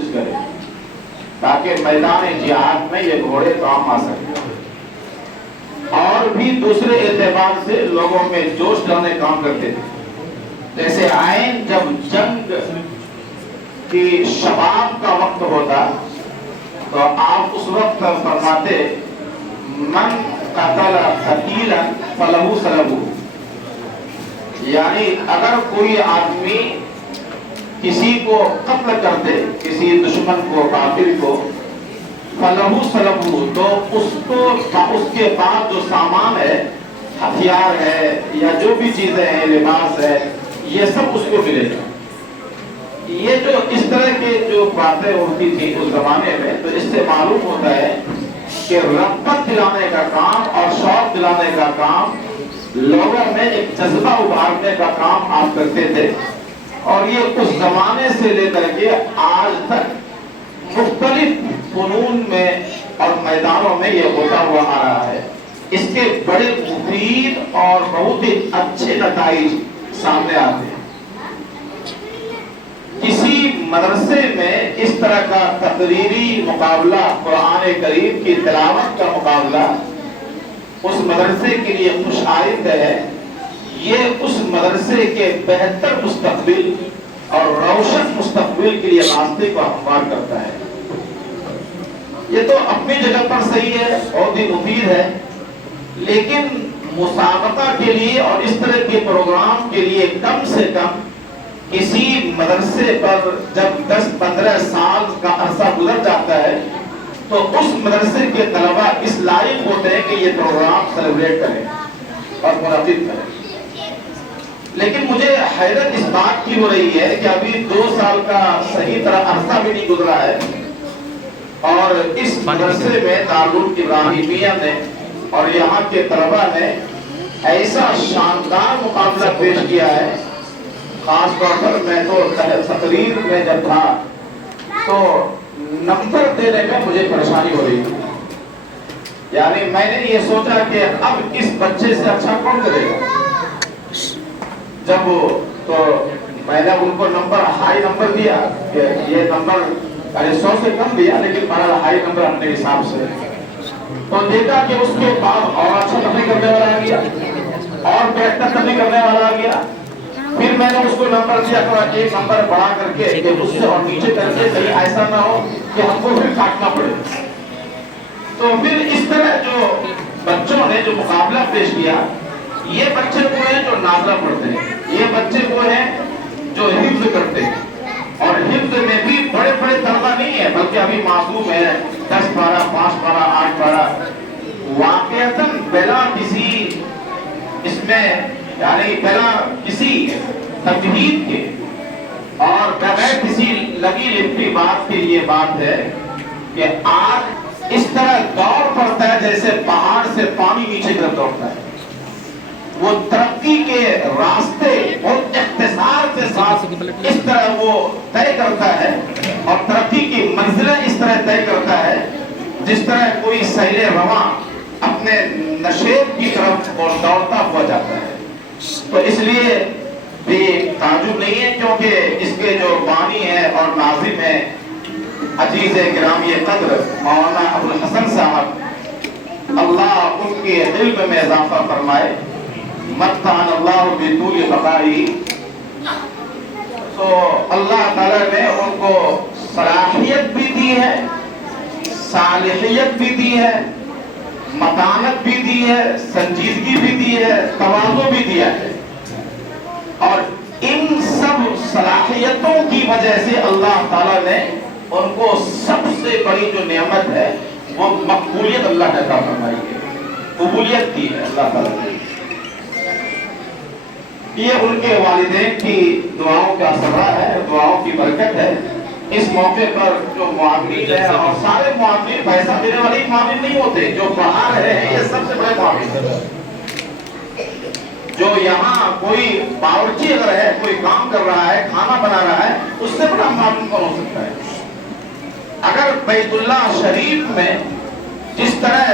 کوشش کرے تاکہ میدان جہاد میں یہ گھوڑے کام آ سکے، اور بھی دوسرے اعتبار سے لوگوں میں جوش لانے کام کرتے تھے۔ جیسے آئین جب جنگ کی شباب کا وقت ہوتا تو آپ اس وقت فرماتے من قتل قتیلا فلہ سلبہ، یعنی اگر کوئی آدمی کسی کو قتل کر دے، کسی دشمن کو، کافر کو، فلہ سلبہ، تو اس کے بعد جو سامان ہے، ہتھیار ہے یا جو بھی چیزیں ہیں، لباس ہے، یہ سب اس کو ملے گا۔ یہ جو اس طرح کے جو باتیں ہوتی تھی اس زمانے میں، تو اس سے معلوم ہوتا ہے کہ رغبت دلانے کا کام اور شوق دلانے کا کام، لوگوں میں ایک جذبہ ابھارنے کا کام آپ کرتے تھے، اور یہ اس زمانے سے لے کر کے آج تک مختلف فنون میں اور میدانوں میں یہ ہوتا ہوا آ رہا ہے۔ اس کے بڑے مفید اور بہت ہی اچھے نتائج سامنے آتے ہیں۔ کسی مدرسے میں اس طرح کا تقریری مقابلہ، قرآن کریم کی تلاوت کا مقابلہ، اس مدرسے کے لیے خوش آئند ہے۔ یہ اس مدرسے کے بہتر مستقبل اور روشن مستقبل کے لیے راستے کو ہموار کرتا ہے۔ یہ تو اپنی جگہ پر صحیح ہے، بہت ہی مفید ہے، لیکن مسابقہ کے لیے اور اس طرح کے پروگرام کے لیے کم سے کم کسی مدرسے پر جب 10-15 سال کا عرصہ گزر جاتا ہے تو اس مدرسے کے طلباء اس لائق ہوتے ہیں کہ یہ پروگرام سیلیبریٹ کریں اور منعقد کریں۔ لیکن مجھے حیرت اس بات کی ہو رہی ہے کہ ابھی 2 سال کا صحیح طرح عرصہ بھی نہیں گزرا ہے، اور اس مدرسے میں دارالعلوم ابراہیمیہ نے اور یہاں کے طلباء نے ایسا شاندار مقابلہ پیش کیا ہے۔ خاص طور پر میں تو تقریر میں جب تھا تو نمبر دینے میں مجھے پریشانی ہو رہی تھی، یعنی میں نے یہ سوچا کہ اب اس بچے سے اچھا کون کرے گا، جب تو میں نے ان کو ہائی نمبر دیا کہ یہ نمبر 100 سے کم دیا، لیکن بہرحال ہائی نمبر اپنے حساب سے، تو دیکھا کہ اس کے بعد اور اچھا تقریر کرنے والا آ گیا، اور بہتر تقریر کرنے والا آ گیا۔ پھر میں نے اس کو نمبر دیا، تھوڑا ایک نمبر بڑھا کر کے کہ اس سے اور نیچے کر کے، کہیں ایسا نہ ہو کہ ہم کو پھر کاٹنا پڑے۔ تو پھر اس طرح جو بچوں نے جو مقابلہ پیش کیا، یہ بچے وہ ہیں جو نازلہ پڑھتے ہیں، یہ بچے وہ ہیں جو حفظ کرتے ہیں، اور حفظ میں بھی بڑے بڑے طلبہ نہیں ہیں، بلکہ ابھی معصوم ہے، 10 پارہ، 5 پارہ، 8 پارہ، واقعتاً بلا کسی اس میں، یعنی بلا کسی تمہید کے اور بغیر کسی لگی لپٹی بات کے یہ بات ہے کہ آج اس طرح دوڑ پڑتا ہے جیسے پہاڑ سے پانی نیچے کر دوڑتا ہے۔ وہ ترقی کے راستے بہت اختصار کے ساتھ اس طرح وہ طے کرتا ہے، اور ترقی کی منزلیں اس طرح طے کرتا ہے جس طرح کوئی سیل رواں اپنے نشیب کی طرف دوڑتا ہوا جاتا ہے۔ تو اس لیے بھی تعجب نہیں ہے، کیونکہ اس کے جو بانی ہے اور ناظم ہے عزیز گرامی قدر مولانا ابوالحسن صاحب، اللہ ان کے علم میں اضافہ فرمائے، متعن اللہ بطول بقائی۔ تو اللہ تعالیٰ نے ان کو صلاحیت بھی دی ہے، صالحیت بھی دی ہے، متانت بھی دی ہے، سنجیدگی بھی دی ہے، تواضع بھی دیا ہے، اور ان سب صلاحیتوں کی وجہ سے اللہ تعالیٰ نے ان کو سب سے بڑی جو نعمت ہے وہ مقبولیت اللہ نے عطا فرمائی ہے، قبولیت کی ہے اللہ تعالیٰ نے۔ یہ ان کے والدین کی دعاؤں کا ثمرہ ہے، دعاؤں کی برکت ہے۔ اس موقع پر جو معاونین ہیں، اور سارے معاونین پیسہ دینے والے ہی معاونین نہیں ہوتے، جو باہر رہے ہیں یہ سب سے بڑے معاونین ہیں۔ جو یہاں کوئی باورچی اگر ہے، کوئی کام کر رہا ہے، کھانا بنا رہا ہے، اس سے بڑا معاون کون ہو سکتا ہے؟ اگر بیت اللہ شریف میں جس طرح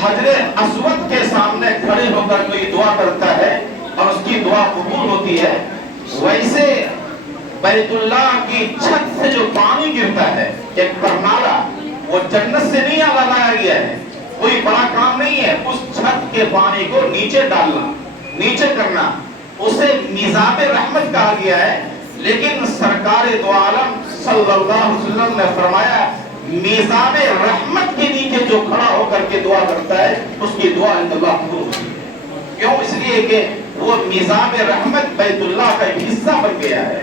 حجر اسود کے سامنے کھڑے ہو کر کوئی دعا کرتا ہے اور اس کی دعا قبول ہوتی ہے، ویسے بیت اللہ کی چھت سے جو پانی گرتا ہے ایک پرنالا، وہ جنت سے نہیں لایا گیا ہے، کوئی بڑا کام نہیں ہے، اس چھت کے پانی کو نیچے ڈالنا، نیچے کرنا، اسے میزاب رحمت کہا گیا ہے۔ لیکن سرکار دو عالم صلی اللہ علیہ وسلم نے فرمایا میزاب رحمت کے نیچے جو کھڑا ہو کر کے دعا کرتا ہے اس کی دعا عند اللہ قبول ہوتی ہے۔ کیوں؟ اس لیے کہ وہ میزاب رحمت بیت اللہ کا ایک حصہ بن گیا ہے،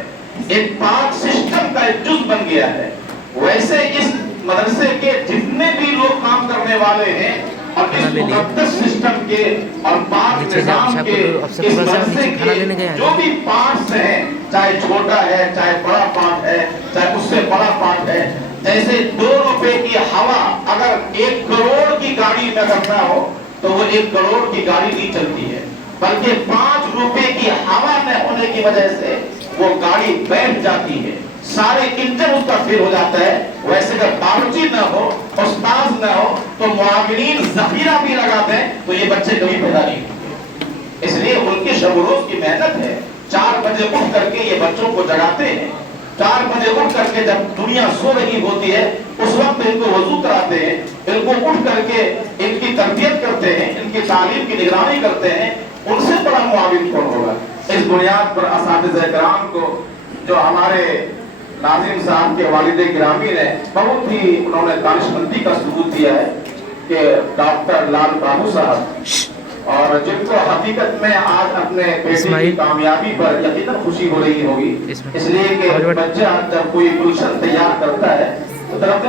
ایک پاک سسٹم کا ایک جز بن گیا ہے۔ ویسے اس مدرسے کے جتنے بھی لوگ کام کرنے والے ہیں اور اس مقدس سسٹم کے اور پاک نظام کے اس مدرسے کے جو بھی پارٹس ہیں، چاہے چھوٹا ہے چاہے بڑا پارٹ ہے چاہے اس سے بڑا پارٹ ہے، جیسے 2 روپے کی ہوا اگر 1 کروڑ کی گاڑی میں کرنا ہو تو وہ 1 کروڑ کی گاڑی نہیں چلتی ہے، بلکہ 5 روپے کی ہوا نہ ہونے کی وجہ سے وہ گاڑی بیٹھ جاتی ہے، سارے انجن اس کا فیل ہو جاتا ہے۔ ویسے اگر باورچی نہ ہو، استاذ نہ ہو تو معاونین ذخیرہ بھی لگا دیں تو یہ بچے کبھی پیدا نہیں ہوتے۔ اس لیے ان کی شب و روز کی محنت ہے، 4 بجے اٹھ کر کے یہ بچوں کو جگاتے ہیں، 4 بجے اٹھ کر کے جب دنیا سو رہی ہوتی ہے اس وقت ان کو وضو کراتے ہیں، ان کو اٹھ کر کے ان کی تربیت کرتے ہیں، ان کی تعلیم کی نگرانی کرتے ہیں۔ ان سے بڑا معاون کون ہوگا؟ اس بنیاد پر اساتذہ کرام کو جو ہمارے ناظم صاحب کے والد گرامی نے بہت ہی انہوں نے دانشمندی کا ثبوت دیا ہے کہ ڈاکٹر لال بابو صاحب، اور جن کو حقیقت میں آج اپنے بیٹے کی کامیابی پر یقیناً خوشی ہو رہی ہوگی، اس لیے کہ بچہ جب کوئی گلشن تیار کرتا ہے تو درخت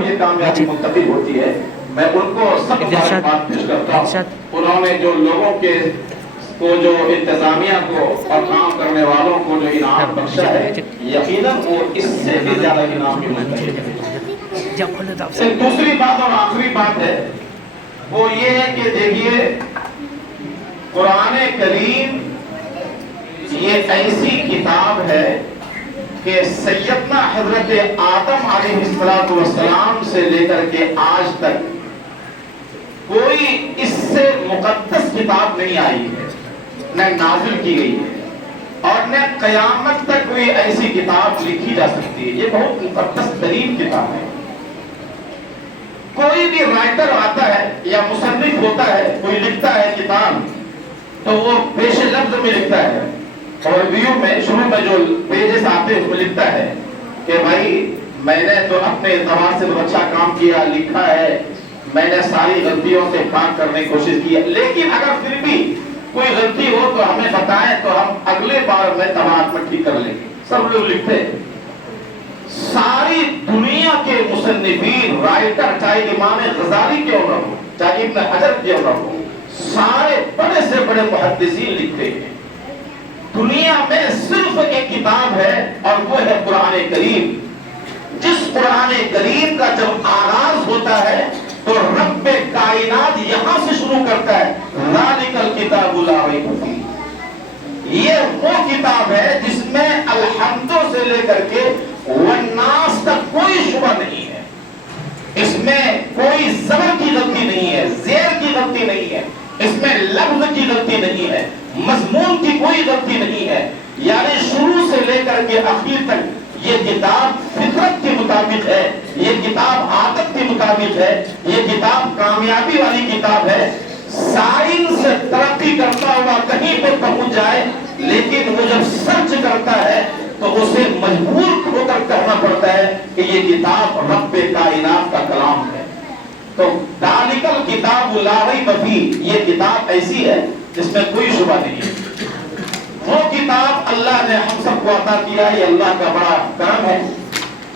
یہ کامیابی منتقل ہوتی ہے۔ میں ان کو سب بات پیش کرتا ہوں، انہوں نے جو لوگوں کے کو جو انتظامیہ کو اور کام کرنے والوں کو جو انعام بخشا ہے، یقیناً وہ اس سے بھی زیادہ انعام بھی ملتا ہے۔ دوسری بات اور آخری بات ہے وہ یہ ہے کہ دیکھیے قرآن کریم یہ ایسی کتاب ہے کہ سیدنا حضرت آدم علیہ السلام سے لے کر کے آج تک کوئی اس سے مقدس کتاب نہیں آئی ہے، نہ نازل کی گئی ہے، اور نہ قیامت تک کوئی ایسی کتاب لکھی جا سکتی ہے۔ یہ بہت مقدس ترین کتاب ہے۔ کوئی بھی رائٹر آتا ہے یا مصنف ہوتا ہے، کوئی لکھتا ہے کتاب تو وہ پیش لفظ میں لکھتا ہے، اور ریویو میں شروع میں جو پیجز آتے ہیں اس میں لکھتا ہے کہ بھائی میں نے تو اپنے اعتبار سے بہت اچھا کام کیا، لکھا ہے، میں نے ساری غلطیوں سے پاک کرنے کی کوشش کی ہے، لیکن اگر پھر بھی کوئی غلطی ہو تو ہمیں بتائیں تو ہم اگلے بار میں طباعت میں ٹھیک کر لیں گے۔ سب لوگ لکھتے ہیں۔ ساری دنیا کے مصنفین، رائٹر، چاہے امام غزالی کیوں نہ ہو، چاہے ابن حجر کیوں نہ ہو، سارے بڑے سے بڑے محدثین لکھتے ہیں۔ دنیا میں صرف ایک کتاب ہے اور وہ ہے قرآن کریم، جس قرآن کریم کا جب آغاز ہوتا ہے تو رب کائنات یہاں سے شروع کرتا ہے، ذالک الکتاب لا ریب فیہ۔ یہ وہ کتاب ہے جس میں الحمد سے لے کر کے والناس تک کوئی شبہ نہیں ہے، اس میں کوئی زبر کی غلطی نہیں ہے، زیر کی غلطی نہیں ہے، اس میں لفظ کی غلطی نہیں ہے، مضمون کی کوئی غلطی نہیں ہے، یعنی شروع سے لے کر کے آخر تک یہ کتاب فطرت کے مطابق ہے، یہ کتاب عادت کے مطابق ہے، یہ کتاب کامیابی والی کتاب ہے۔ سائنس ترقی کرتا ہوا کہیں پہ پہنچ جائے لیکن وہ جب سرچ کرتا ہے تو اسے مجبور ہو کر کہنا پڑتا ہے کہ یہ کتاب رب کائنات کا کلام ہے۔ تو ذالک الکتاب لا ریب فیہ، یہ کتاب ایسی ہے جس میں کوئی شبہ نہیں ہے۔ وہ کتاب اللہ نے ہم سب کو عطا کیا، یہ اللہ کا بڑا کرم ہے۔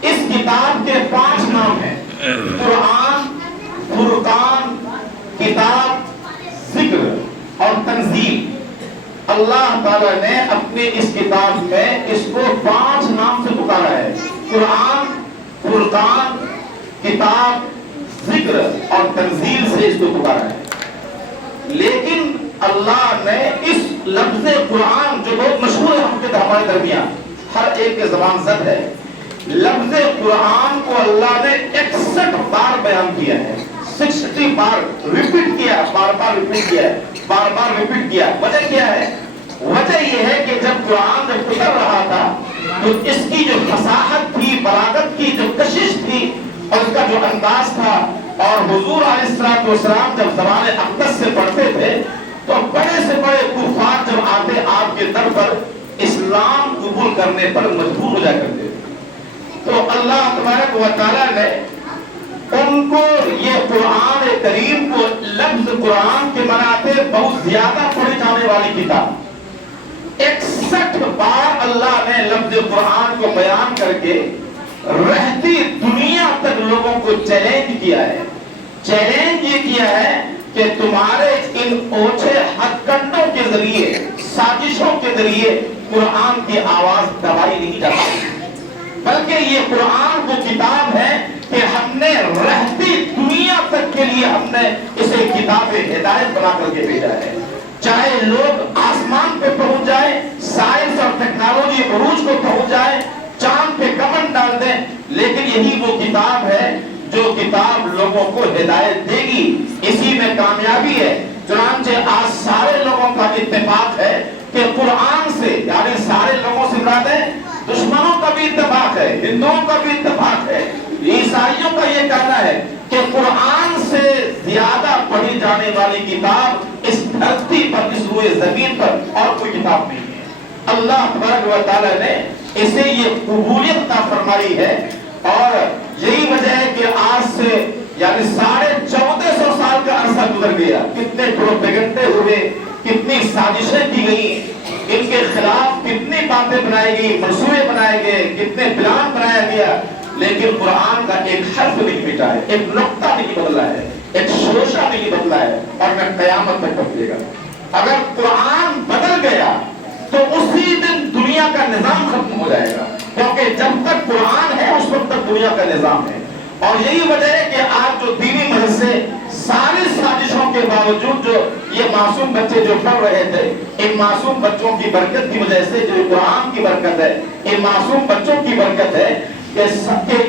اس کتاب کے 5 نام ہیں، قرآن، فرقان، کتاب، ذکر اور تنزیل۔ اللہ تعالیٰ نے اپنی اس کتاب میں اس کو 5 نام سے پکارا ہے، قرآن، فرقان، کتاب، ذکر اور تنزیل سے اس کو پکارا ہے۔ لیکن اللہ نے اس لفظ قرآن جو بہت مشہور ہے ہمارے درمیان، ہر ایک کے زبان زد ہے، لفظ قرآن کو اللہ نے 61 بار بیان کیا ہے، 60 بار ریپیٹ کیا، بار بار ریپیٹ کیا ہے، بار بار ریپیٹ کیا۔ وجہ کیا ہے؟ وجہ یہ ہے کہ جب قرآن جب اتر رہا تھا تو اس کی جو فصاحت تھی، بلاغت کی جو کشش تھی اور اس کا جو انداز تھا، اور حضور علیہ السلام جب زبان اقدس سے پڑھتے تھے تو بڑے سے بڑے کفار جب آتے آپ کے در پر اسلام قبول کرنے پر مجبور ہو جا کرتے تھے۔ تو اللہ تبارک و تعالیٰ نے ان کو یہ قرآن کریم کو لفظ قرآن کے مناتے بہت زیادہ پڑھی جانے والی کتاب 61 بار اللہ نے لفظ قرآن کو بیان کر کے رہتی دنیا تک لوگوں کو چیلنج کیا ہے۔ چیلنج یہ کیا ہے کہ تمہارے ان اوچھے ہتھ کنڈوں کے ذریعے، سازشوں کے ذریعے قرآن کی آواز دبائی نہیں جا سکتی، بلکہ یہ قرآن وہ کتاب ہے کہ ہم نے رہتی دنیا تک کے لیے ہم نے اسے کتاب ہدایت بنا کر کے بھیجا ہے۔ چاہے لوگ آسمان پہ پہنچ جائیں، سائنس اور ٹیکنالوجی عروج کو پہنچ جائے، چاند پہ کمر ڈال دیں، لیکن یہی وہ کتاب ہے جو کتاب لوگوں کو ہدایت دے گی، اسی میں کامیابی ہے۔ چنانچہ آج سارے لوگوں کا اتفاق ہے کہ قرآن سے، یعنی سارے لوگوں سے مراد ہے، دشمنوں کا بھی اتفاق ہے، ہندوؤں کا بھی اتفاق ہے، عیسائیوں کا یہ کہنا ہے کہ قرآن سے زیادہ پڑھی جانے والی کتاب اس دھرتی پر، اس روئے زمین پر اور کوئی کتاب نہیں ہے۔ اللہ تبارک و تعالیٰ نے اسے یہ قبولیت عطا فرمائی ہے، اور یہی وجہ ہے کہ آج سے یعنی 1450 سال کا عرصہ گزر گیا، کتنے پروپیگنڈے ہوئے، کتنی سازشیں کی گئی، ان کے خلاف کتنی باتیں بنائی گئی، منصوبے بنائے گئے، کتنے پلان بنایا گیا، لیکن قرآن کا ایک حرف نہیں مٹا ہے، ایک نقطہ نہیں بدلا ہے، ایک شوشہ نہیں بدلا ہے، اور نہ قیامت تک بدلے گا۔ اگر قرآن بدل گیا تو اسی دن دنیا کا نظام ختم ہو جائے گا، کیونکہ جب تک قرآن ہے اس وقت تک دنیا کا نظام ہے۔ اور یہی وجہ ہے کہ آج جو دینی مدرسے ساری سازشوں کے باوجود جو یہ معصوم بچے جو پڑھ رہے تھے، ان معصوم بچوں کی برکت کی وجہ سے، جو قرآن کی برکت ہے، ان معصوم بچوں کی برکت ہے کہ سب کے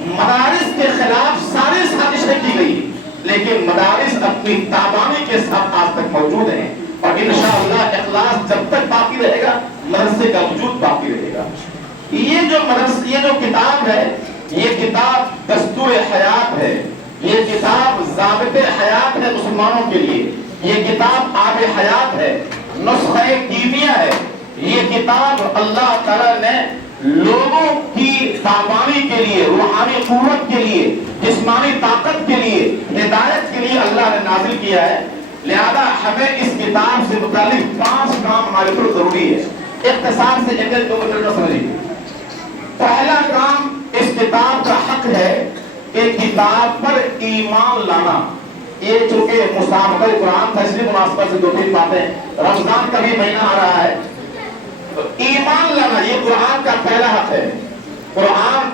مدارس کے خلاف ساری سازشیں کی گئی، لیکن مدارس اپنی تابانی کے ساتھ آج تک موجود ہیں، اور انشاءاللہ اخلاص جب تک باقی رہے گا مدرسے کا وجود باقی رہے گا۔ یہ جو کتاب ہے، یہ کتاب دستور حیات ہے، یہ کتاب ضابط حیات ہے مسلمانوں کے لیے، یہ کتاب آب حیات ہے، نسخہ کیمیا ہے۔ یہ کتاب اللہ تعالیٰ نے لوگوں کی تابانی کے لیے، روحانی قوت کے لیے، جسمانی طاقت کے لیے، ہدایت کے لیے اللہ نے نازل کیا ہے۔ لہذا ہمیں اس کتاب سے متعلق 5 کام ہمارے پر ضروری ہے۔ اختصار سے ایک 2 منٹ میں سمجھیے۔ پہلا کام اس کتاب کا حق ہے کہ کتاب پر ایمان لانا۔ یہ چونکہ مسابقہ قرآن تھا، اس لیے مناسبت سے 2-3 باتیں، رمضان کا بھی مہینہ آ رہا ہے، تو ایمان لانا یہ قرآن کا پہلا حق ہے۔ قرآن